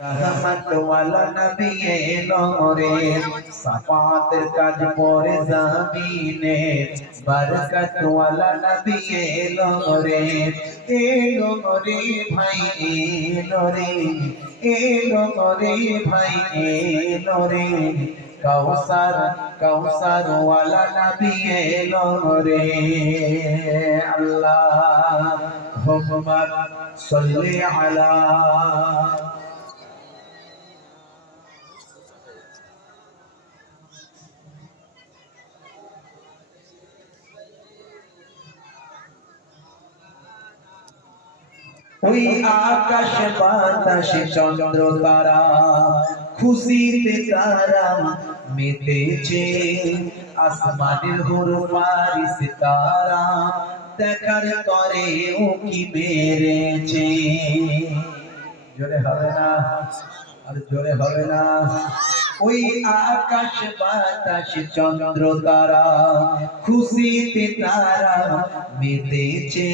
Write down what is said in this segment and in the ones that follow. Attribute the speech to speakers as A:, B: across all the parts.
A: রহমত ওয়ালা নবী এলো রে। সাফাতের কাজ পরে জামিনে, বরকত ওয়ালা নবী এলো রে। এলো রে ভাই, এলো রে। এলো রে ভাই, এলো রে। কৌসার কৌসার ওয়ালা নবী এলো আল্লাহ, হুম্মত, সাল্লি আলা ওই আকাশ বাতাস চন্দ্র তারা খুশিতে তারা মেতেছে। আসমানের হুর পারিস তারা, দেখার তরে ও কি মেরেছে। জোরে হবে না, আর জোরে হবে না। ওই আকাশ বাতাস চন্দ্র তারা, খুশিতে তারা মেতেছে।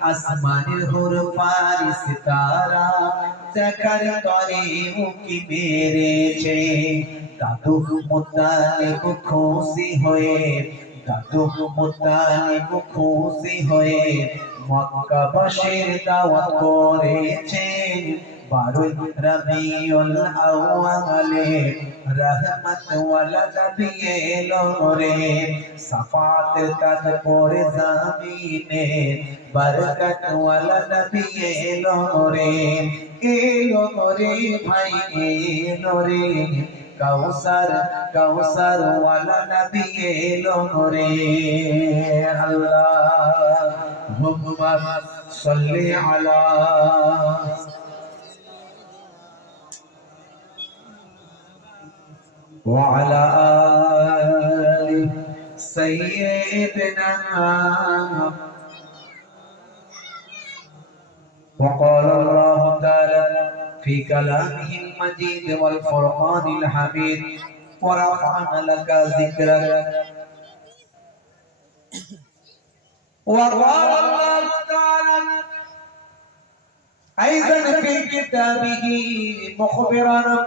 A: আসমানের হোর পারিস তারা, দেখার তরে উকি মেরেছে। দাদু মোতালেব খুশি হয়ে দাদু মোতালেব খুশি হয়ে মক্কাবাসীর দাওয়াত করেছেন। বারোই রবিউল আউয়ালে রহমত ওয়ালা নবী এলো রে সাফাত কাজ করে জামিনে বরকত ওয়ালা নবী এলো রে এলো রে ভাই এলো রে কাউসার কাউসার ওয়ালা নবী এলো রে আল্লাহ হুম্মা সাল্লি আলা وعلى آل سيدنا وقال الله تعالى في كلامه المجيد والفرقان الحميد ورفعنا لك ذكرك وقال الله تعالى أيضا في كتابه مخبرا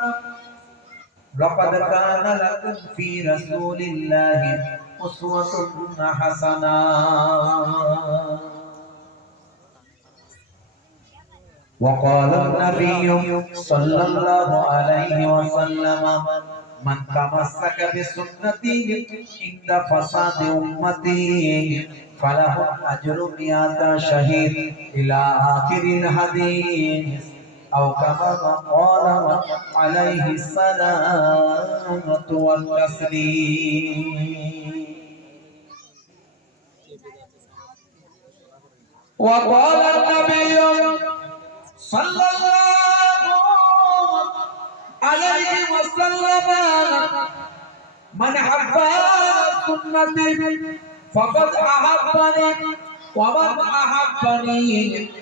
A: لقد كان لكم في رسول الله أسوة حسنة وقال النبي صلى الله عليه وسلم من تمسك بسنتي عند فساد أمتي فله أجر مئة شهيد إلى آخر الحديث أو كما قال عليه الصلاة والتسليم وقال النبي صلى الله عليه وسلم من حب سنتي فقد أحبني ومن أحبني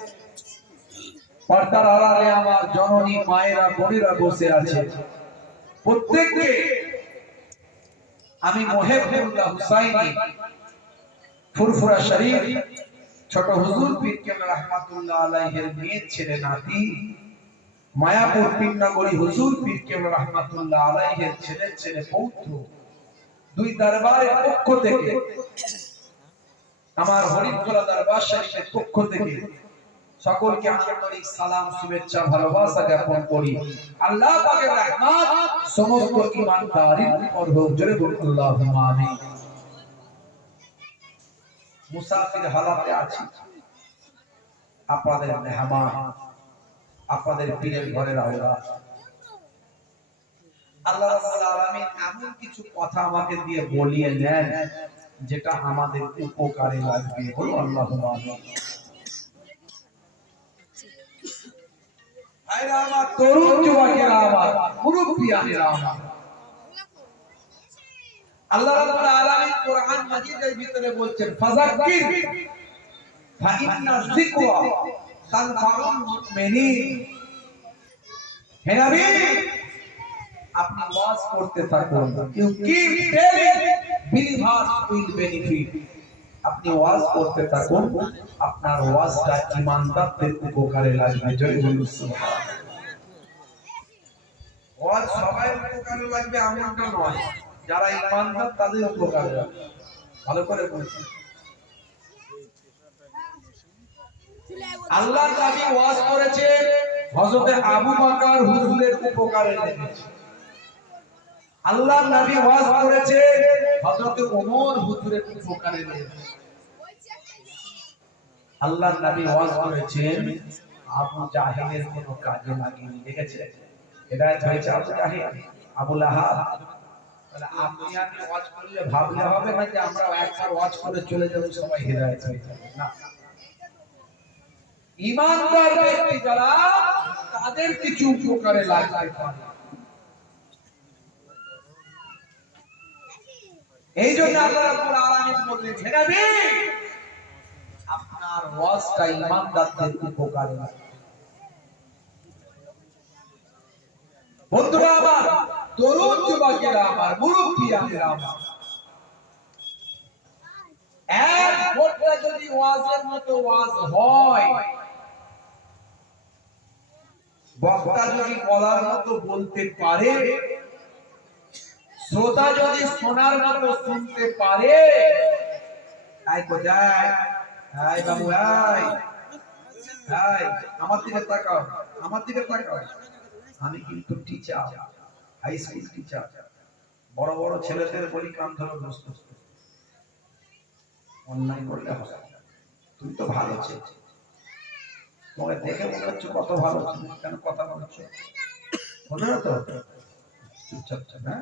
A: পর্দার আড়ালে আমার জননী, মায়েরা, বোনেরা বসে আছে। প্রত্যেককে আমি হুসাইনি, ফুরফুরা শরীফ, ছোট হুজুর পীর কেবলা রহমাতুল্লাহ আলাইহির মেয়ের ছেলে, নাতি, মায়াপুর পীরনগরী হুজুর পীর কেবলা রহমাতুল্লাহ আলাইহির ছেলে ছেলে, পৌত্র। দুই দরবারের পক্ষ থেকে, আমার হরিদ্রা দরবার শরীফের পক্ষ থেকে সকলকে আন্তরিক সালাম, শুভেচ্ছা, ভালোবাসা জ্ঞাপন করি। আল্লাহ পাকের রহমত সমস্ত ঈমানদারির উপর হোক, জোরে বলুন, আল্লাহুম্মা আমিন। মুসাফির হালাতে আছি। আপনাদের মেহমান, আপনাদের পীরের ঘরের আওলা আল্লাহ রাব্বুল এমন কিছু কথা আমাকে দিয়ে বলিয়ে নেন, যেটা আমাদের উপকারে লাগবে। বলো আল্লাহ আমিন। ভাইরা আমার তরুণ যুবকেরা আমার মুরব্বিয়ানেরা আমার আল্লাহ রাব্বুল আলামিন কোরআন মাজিদের ভিতরে বলছেন ফাযাক্কির ফাইন্না যিকরা তানফাউল মুমিনিন হে নবী আপনি ওয়াজ করতে থাকুন you keep telling believers will benefit আপনি ওয়াজ করতে থাকুন, আপনার ওয়াজটা ইমানদারদের উপকারে লাগবে। জয় বলুন ওয়াজ সবাই উপকারে লাগবে নয়। যারা ইমানদার তাদের উপকারে ভালো করে বলছি। আল্লাহ নবী ওয়াজ করেছে আবু বকর হুজুরের উপকারে আল্লাহ নবী ওয়াজ করেছে হযরতে ওমর হুজুরের উপকারে আল্লাহ নবী ওয়াজ করেছেন, আবু কোনো কাজে লাগেনি দেখেছে হেদায়েত হয়েছে আবু আবু লাহাব। ইমানদার ব্যক্তি যারা, তাদের কিছু উপকারে লাগতে পারে। এই জন্য আপনার ওয়াজটা ইমানদারদের বন্ধুরা আমার, তরুণ যুবকেরা আমার আমার যদি ওয়াজের মতো হয়, বক্তা যদি বলার মতো বলতে পারে শ্রোতা যদি শোনার মতো শুনতে পারে তাই কোথায় হাই বাবু হাই। হাই আমার দিকে তাকাও আমার দিকে তাকাও। আমি কিন্তু টিচার হাই স্কুল টিচার বড় বড় ছেলেদের বলি কান ধরো দোস্ত অন্যায় করলে হবে তুমি তো ভালো ছেলে। তোমাকে দেখে মনে হচ্ছে কত ভালো ছেলে। কেন কথা বলছো? মনে না তো? চুপচাপ চুপ, হ্যাঁ?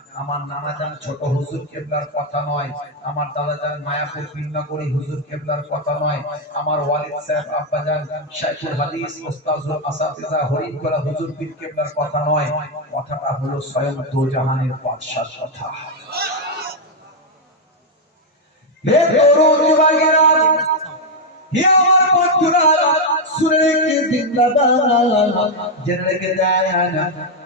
A: আমার নানা যান ছোট হুজুর কেবলার কথা নয়, আমার দাদা যান মায়াপুর বিন্নগরী হুজুর কেবলার কথা নয়, আমার ওয়ালিদ সাহেব, আব্বা যান শাইখুল হাদিস, ওস্তাজুল আসাতিজা, হরিদগলা হুজুর পীর কেবলার কথা নয়, কথাটা হলো স্বয়ং দোজাহানের বাদশার কথা। হে তরুণ যুবকেরা হে আমার বন্ধুরা দিন দাদা, জেনে রেখে দেন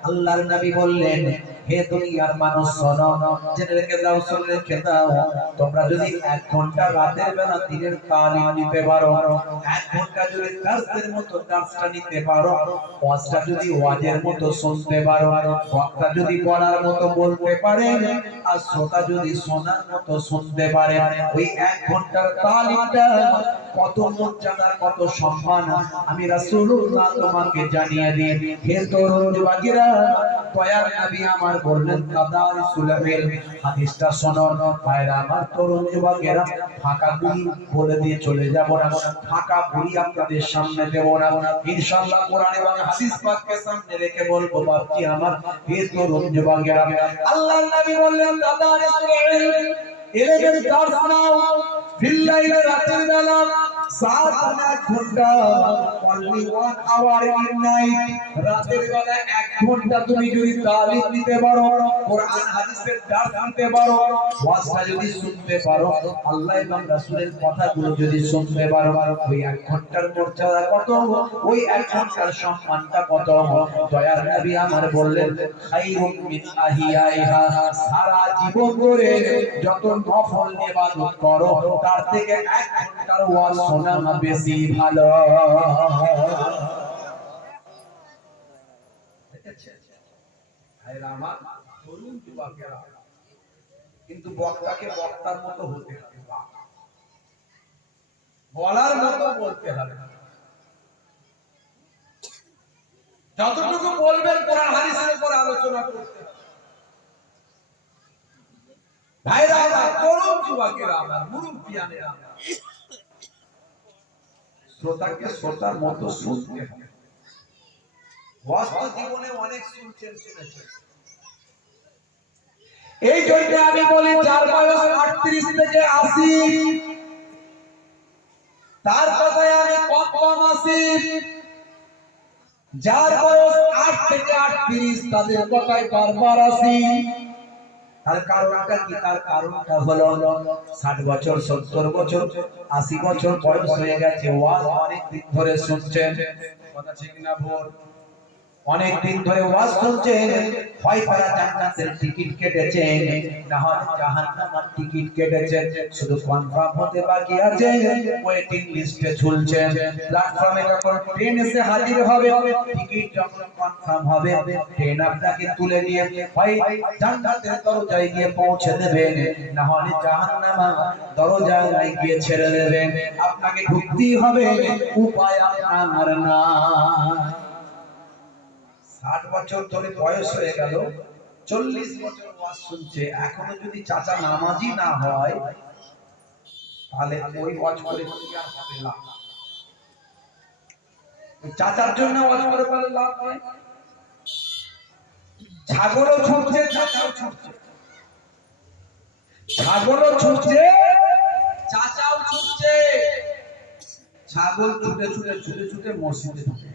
A: আল্লাহর নবী বললেন হে দুনিয়ার মানুষ, শোনো, জেনে রেখে দাও, শুনে রেখে দাও। তোমরা যদি এক ঘণ্টা রাতের বেলা দিনের তালিম নিতে পারো, এক ঘণ্টা যদি দার্সের মতো দার্সটা নিতে পারো ওয়াজটা যদি ওয়াজের মতো শুনতে পারো বক্তা যদি বলার মতো বলতে পারে, আর শ্রোতা যদি শোনার মতো শুনতে পারে, ওই এক ঘণ্টার তালিমটা কত মর্যাদা কত সম্মান, আমি রাসূলুল্লাহ তোমাকে জানিয়ে দিই। হে তরুণ যুবকেরা, দয়ার নবী আমার বললেন কাদার সুলামেল হাদিসটা শোনো, ভাইরা আমার তরুণ যুবকেরা, ফাঁকা গুলি বলে দিয়ে চলে যাব না। ফাঁকা গুলি আপনাদের সামনে দেব না। ইনশাআল্লাহ কোরআন এবং হাদিস পাককে সামনে রেখে বলব, বাপজি আমার, হে তরুণ যুবকেরা, আল্লাহর নবী বললেন, কাদার সুলামেল এলেবের নাও ফিল্লাইলে রাতের বেলা পারো কথাগুলো যদি শুনতে পারো, ওই এক ঘণ্টার মর্যাদা কত ওই এক ঘণ্টার সম্মানটা কত দয়ার আমার বললেন সারা জীবন যত নফল করো, তার থেকে এক ঘণ্টার ওয়াজ শোনা বেশি ভালো। আমার তরুণ যুবকেরা। কিন্তু বক্তাকে বক্তার মতো হতে হবে বলার মতো বলতে হবে। যতটুকু বলবেন কোরআন হাদিসের উপর আলোচনা করতে হবে। ভাইরা আমার তরুণ যুবকেরা আমার মুরব্বিয়ানেরা আমার। শ্রোতাকে শ্রোতার মতো শুনতে হবে। জীবনে অনেক শুনছেন, শুনেছেন। এই জন্য আমি বলি, যার বয়স আটত্রিশ থেকে আশি, তার কথায় আমি কম কম আসি যার বয়স আট থেকে আটত্রিশ, তাদের কথায় বারবার আসি। তার কারণটা কি? তার কারণটা হলো ষাট বছর, সত্তর বছর, আশি বছর বয়স হয়ে গেছে। ওয়াজ অনেক দিন ধরে শুনছেন। কথা ঠিক না ভোর অনেক দিন ধরে ওয়াজ শুনছেন হয় তারা জান্নাতের টিকিট কেটেছেন না হয় জাহান্নামের টিকিট কেটেছেন শুধু কনফার্ম হতে বাকি আছে ওয়েটিং লিস্টে ঝুলছেন প্ল্যাটফর্মে যখন ট্রেন এসে হাজির হবে, টিকিট যখন কনফার্ম হবে ট্রেন আপনাকে তুলে নিয়ে হয় জান্নাতের দরজায় গিয়ে পৌঁছে দেবেন না হলে জাহান্নামা দরজায় গিয়ে ছেড়ে দেবেন আপনাকে ঢুকতেই হবে, উপায় আপনার না। ষাট বছর ধরে বয়স হয়ে গেল, চল্লিশ বছর ওয়াজ শুনছে এখনও যদি চাচা নামাজি না হয়, তাহলে ওই ওয়াজ করে হবে লাভ? চাচার জন্য ওয়াজ করে লাভ ছাগলও ছুটছে, চাচাও ছুটছে। ছাগলও ছুটছে, চাচাও ছুটছে। ছাগল ছুটে ছুটে ছুটে ছুটে মসজিদে ঢুকে।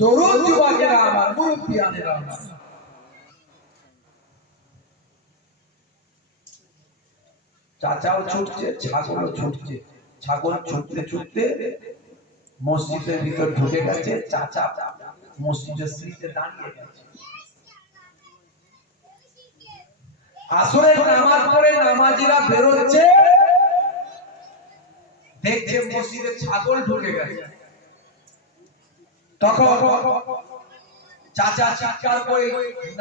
A: আমার আমার চাচাও ছুটছে, ছাগলও ছুটছে। ছাগল ছুটতে ছুটতে মসজিদের ভিতর ঢুকে গেছে, চাচা মসজিদের সিঁড়িতে দাঁড়িয়ে গেছে। আসরে নামাজ পড়ে নামাজিরা বেরোচ্ছে, দেখছে মসজিদে ছাগল ঢুকে গেছে। তখন চাচা চিৎকার করে,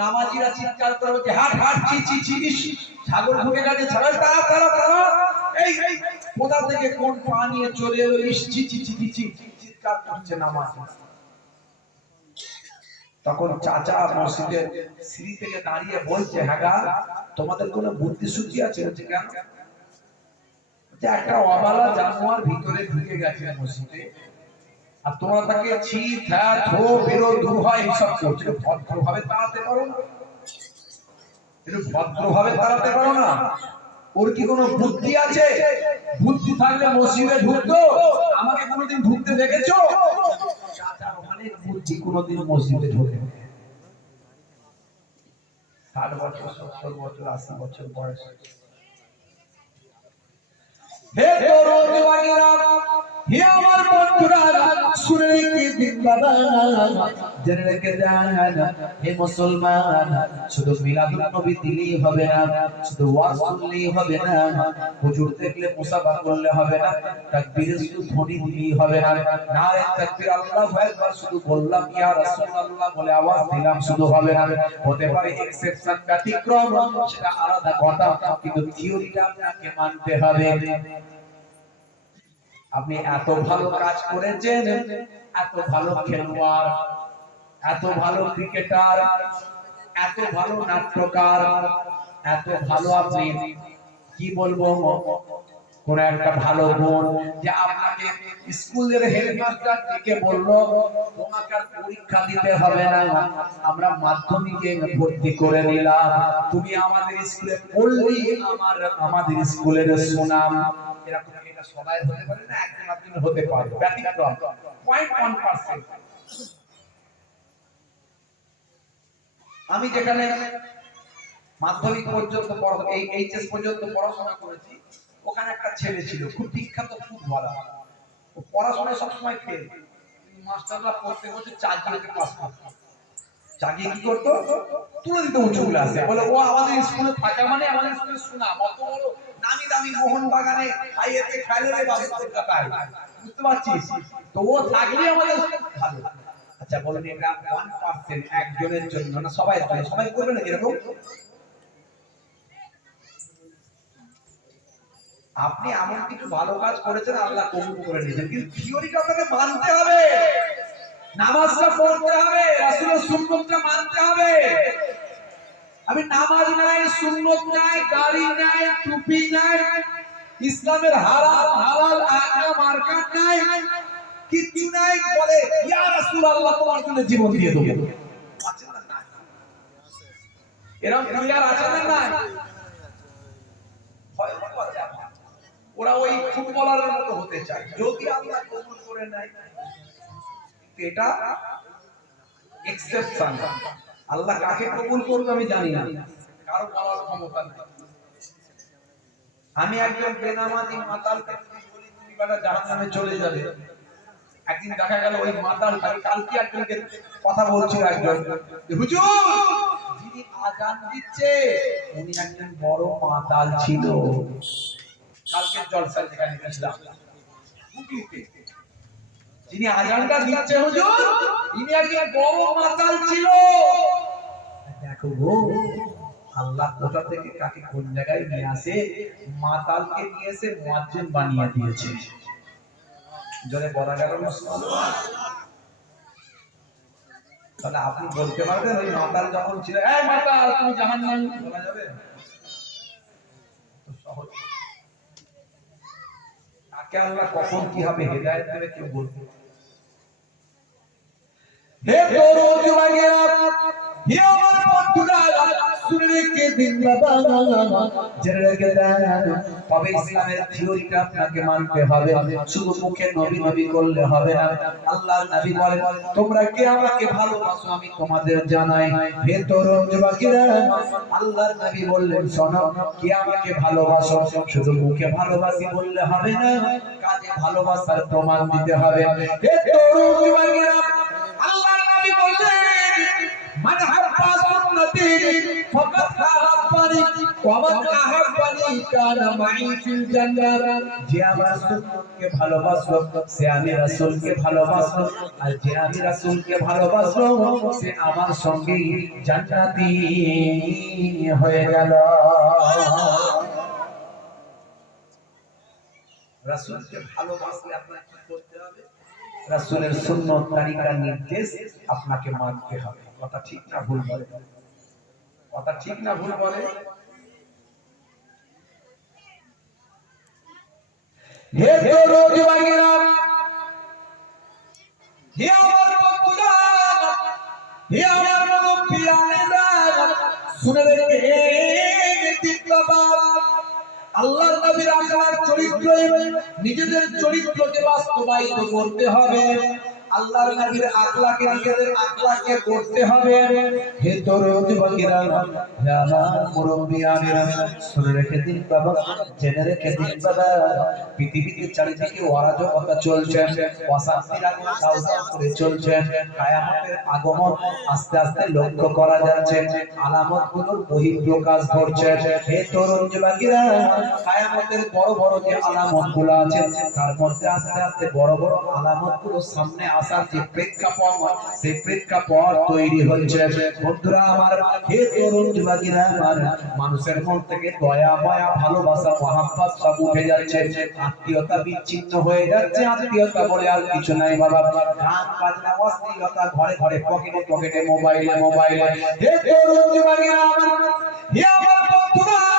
A: নামাজিরা চিৎকার করে হাট হাট, চি চি ঢুকে গেছে তারা তারা তারা এই কোথা থেকে কোন চলে এলো চি চি চি চি চিৎকার করছে নামাজ। তখন চাচা মসজিদের সিঁড়ি থেকে দাঁড়িয়ে বলছে হ্যাঁ তোমাদের কোনো বুদ্ধি শুদ্ধি আছে? বলছে, কেন? একটা অবালা জানোয়ার ভিতরে ঢুকে গেছে মসজিদে আর তোমরা তাকে ছি থা থো, বেরো দূর হয় এইসব করছ। ভদ্রভাবে তাড়াতে পারো না। ভদ্রভাবে তাড়াতে পারো না। ওর কি কোনো বুদ্ধি আছে? বুদ্ধি থাকলে মসজিদে ঢুকতো? আমাকে কোনোদিন ঢুকতে দেখেছ? বুদ্ধি কোনোদিন মসজিদে ঢুকে ষাট বছর, সত্তর বছর, আশি বছর বয়স। হে তরুণ হে আমার বন্ধুরা শুনে কি দিন বাবা জেনে রেখে যান হে মুসলমান, শুধু মিলাদুল নবী দিলেই হবে না, শুধু ওয়াজ শুনলেই হবে না, হুজুর দেখলে মুসাফা করলে হবে না, তাকবীরে শুধু ধ্বনি দিলেই হবে না না তাকবীর আল্লাহু আকবার শুধু বললাম, ইয়া রাসূলুল্লাহ বলে আওয়াজ দিলাম শুধু হবে না, হতে পারে এক্সেপশন ব্যতিক্রম সেটা আলাদা কথা, কিন্তু থিওরিটা আপনাকে মানতে হবে। আপনি এত ভালো কাজ করেছেন, এত ভালো খেলোয়াড় এত ভালো ক্রিকেটার এত ভালো নাট্যকার, এত ভালো আপনি, কি বলব? কোন একটা ভালো গুণ যে আপনাকে স্কুলের হেডমাস্টার থেকে বলল, তোমাকে পরীক্ষা দিতে হবে না, আমরা মাধ্যমিকে ভর্তি করে নিলাম। তুমি আমাদের স্কুলে পড়লি আমার, আমাদের স্কুলের সুনাম। এরকম এটা সবাই হতে পারে না? একজন একজন হতে পারে। ব্যতিক্রম। পয়েন্ট ওয়ান পার্সেন্ট আমি যেখানে মাধ্যমিক পর্যন্ত এই এইচএস পর্যন্ত পড়াশোনা করেছি, ওখানে একটা ছেলে ছিল, খুব বিখ্যাত ফুটবলার। ও পড়াশোনায় সবসময় ফেল মাস্টাররা পড়তে বসে চাকরিতে ক্লাস করতো চাকরি কি করতো? তুলে দিতে উঁচু ক্লাসে বলে, ও আমাদের স্কুলে থাকা মানে আমাদের স্কুলে শোনা। অত বড় নামি দামি মোহন বাগানে হাইয়েতে খেলে রে বাবু কলকাতায়। বুঝতে পারছিস? তো ও থাকলে আমাদের ভালো। আচ্ছা বলেন এটা ওয়ান পার্সেন্ট একজনের জন্য না, সবাই জন্য সবাই করবে না এরকম? আপনি এমন কিছু ভালো কাজ করেছেন, আল্লাহ কবুল করে নিয়েছেন কিন্তু থিওরিটা আপনাকে মানতে হবে। নামাজটা পড়তে হবে, রাসূলের সুন্নতটা মানতে হবে। আমি নামাজ নাই, সুন্নত নাই দাড়ি নাই, টুপি নাই, ইসলামের হালাল হালাল আকা মার্কাত নাই। কিচ্ছু নাই, বলে তোমার জন্য জীবন দিয়ে দেবো? এরকম না। ওরা ওই ফুটবলারের মতো হতে চায়। যদি আল্লাহ কবুল করে নেয় এটা এক্সেপশন আল্লাহ কাকে কবুল করবে আমি জানি না। কারও বলার ক্ষমতা নেই। আমি একজন বেনামাজি মাতালকে যদি বলি, তুমি বেটা জাহান্নামে চলে যাবে। একদিন দেখা গেল ওই মাতাল কালকে একজনকে কথা বলছিল একজন হুজুর, যিনি আজান দিচ্ছে, উনি একজন বড় মাতাল ছিল। কালকের জলসা যেখানে গেছিলাম। যিনি আজানটা দিচ্ছে, হুজুর, ইনি একজন বড় মাতাল ছিল। দেখো গো, আল্লাহ কোথা থেকে কাকে কোন জায়গায় নিয়ে আসে? মাতালকে নিয়ে এসে মুয়াজ্জিন বানিয়ে দিয়েছে। জলে বলা গেল তাহলে আপনি বলতে পারবেন ওই যখন ছিল কাকে আল্লাহ কখন কি হবে হেদায়েত দেবে কেউ বলতে। হে তোরো যুবকেরা, হে আমার বন্ধুরা শুনে রেখে দিন বাবা জেনে রেখে দেন তবে ইসলামের থিওরিটা আপনাকে মানতে হবে। শুধু মুখে নবী নবী করলে হবে না। আল্লাহর নবী বলেন, তোমরা কে আমাকে ভালোবাসো আমি তোমাদের জানাই। হে তরুণ যুবকেরা, আল্লাহর নবী বললেন, শোনো, কে আমাকে ভালোবাসো? শুধু মুখে ভালোবাসি বললে হবে না কাজে ভালোবাসার প্রমাণ দিতে হবে। হে তরুণ যুবকেরা, আল্লাহর নবী বললেন, মান হাব্বা সুন্নতি যে আমার সঙ্গে হয়ে গেল নির্দেশ আপনাকে মানতে হবে। কথা ঠিক না ভুল কথা ঠিক না ভুল বলে? শুনে নবীর চরিত্র নিজেদের চরিত্রকে বাস্তবায়িত করতে হবে। আল্লাহর নবীর নিজেদের করতে হবে। হে যুবকেরা মুরব্বিয়ানেরা শুনে রেখে দিন বাবা, জেনে রেখে দিন বাবা। পৃথিবীতে চারিদিকে অরাজকতা চলছে করে চলছে। কায়ামতের আগমন আস্তে আস্তে লক্ষ্য করা যাচ্ছে। আলামতগুলোর বহিঃপ্রকাশ ঘটছে। হে তরুণ যুবকেরা, কায়ামতের বড় বড় যে আলামতগুলো আছে, তার মধ্যে আস্তে আস্তে বড় বড় আলামতগুলো সামনে আসার যে প্রেক্ষাপট সেই প্রেক্ষাপট তৈরি হচ্ছে। বন্ধুরা আমার, হে তরুণ যুবকেরা আমার, মানুষের মন থেকে দয়া, মায়া, ভালোবাসা, মহাব্বত সব উঠে যাচ্ছে। আত্মীয়তা বিচ্ছিন্ন হয়ে যাচ্ছে, আত্মীয়তা বলে আর কিছু নাই বাবা। গান বাজনা, অশ্লীলতা ঘরে ঘরে, পকেটে পকেটে, মোবাইলে মোবাইলে। হে তরুণ যুবকেরা আমার, হে আমার বন্ধুরা!